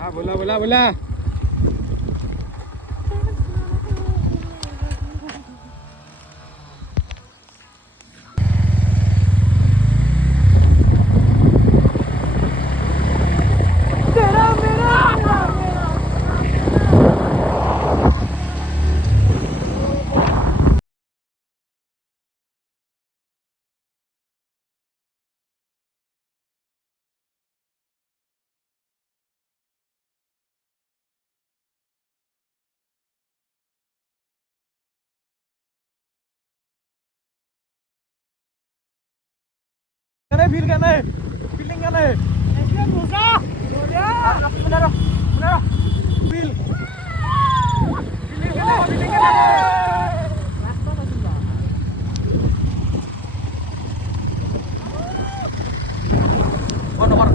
Ah, bola, bola, bola. Kene feel kene, feeling kene. Asia musa, muda. Benar, benar. Feel, feeling kene, feeling kene. Kono kono.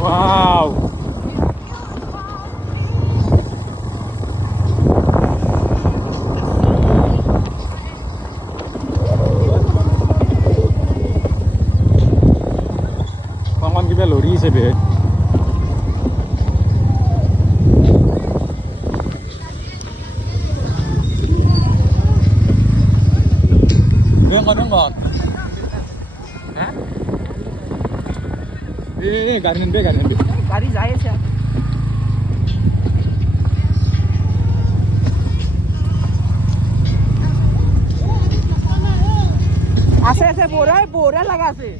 Wow. Pangan kita lori sebe. Dengar. Hah? Garin be. गाड़ी जाए से ऐसे ऐसे बोरा लगा से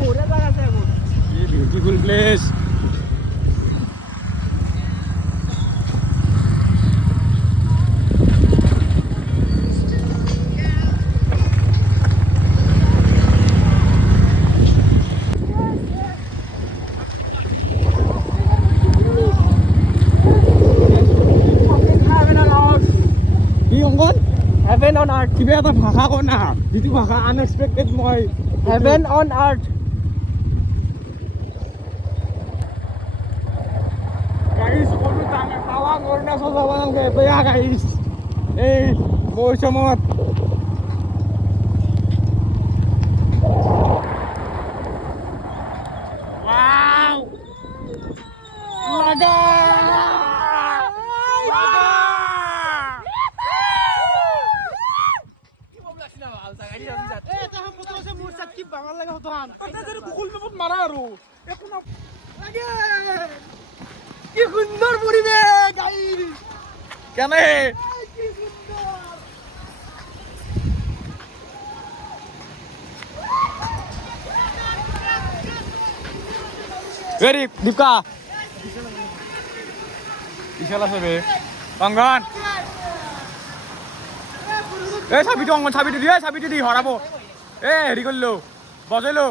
बोरा लगा से वो ये beautiful place. Heaven on earth. কিবা এটা ভাষা কয় না, যিটো ভাষা আনএক্সপেক্টেড মই. Heaven on earth. গাইস কোনটো টাৱাং অৰুণাচল যাব নালাগে বেয়া গাইস. এই মৌচমত ওয়াও লাগা কি সুন্দর পরিবেশ গাইস কেনে কি সুন্দর Ready, Dipka. Ishala sebe. Panggan. Sabi tu di horabo. Ready korlo. Bajelo.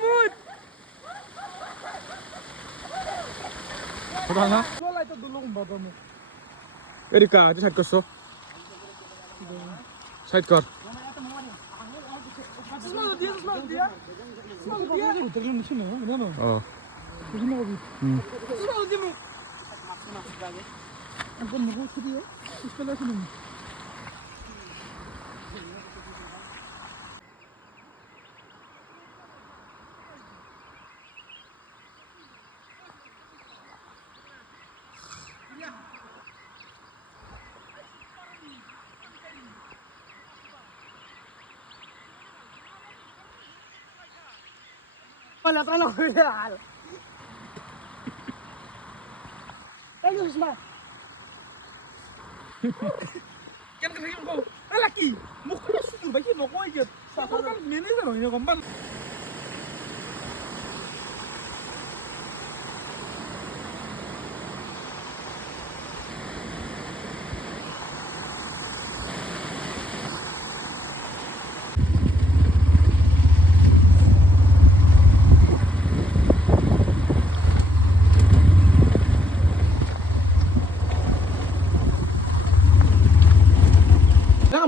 mood. Udah na? Wala ito dulong baga mo. Erika, itu side koso. Side kar. Small dia. Terlalu mesin ya, mana? Oh. Begini lagi. Small dia mo. Ang ganda mo dia. Ispala sini. লেতেৰা নকৰিলে ভাল এই সুষমা কেনেকৈ থাকিম কওঁ এলা কি মোক কৈছে চুৰ বাই সি নকয় যে চাফাৰ মেনেজাৰ হয় গম পাল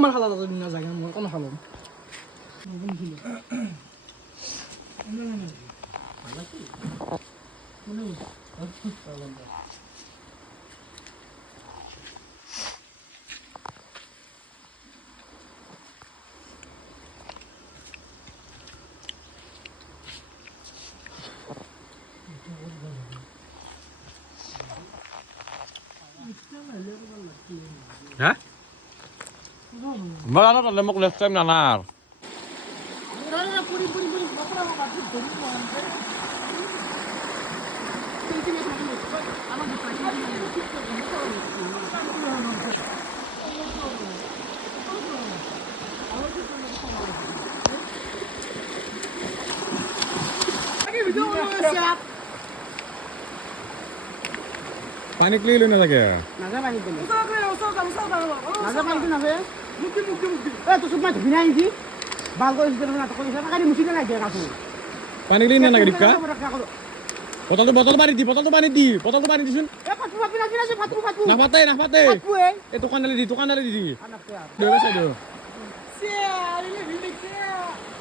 আমার খালা দাদা না জায়গা মোর কোন খালো হা Malah ada lemok left time nanar. Panik lilo na lagi. Naga panik dulu. Naga panik naga. Mukti. Tuh semua binain sih. Bangko itu dengan atau kalau kan musiknya lagi kasu. Panik lilo na lagi ka? Botol tuh mari di, botol tuh mari di sun. Patu lagi nasi patu. Nah patay. Patu Tukang nali di. Anak ya. Dua saya do. Sial, ini bilik sial.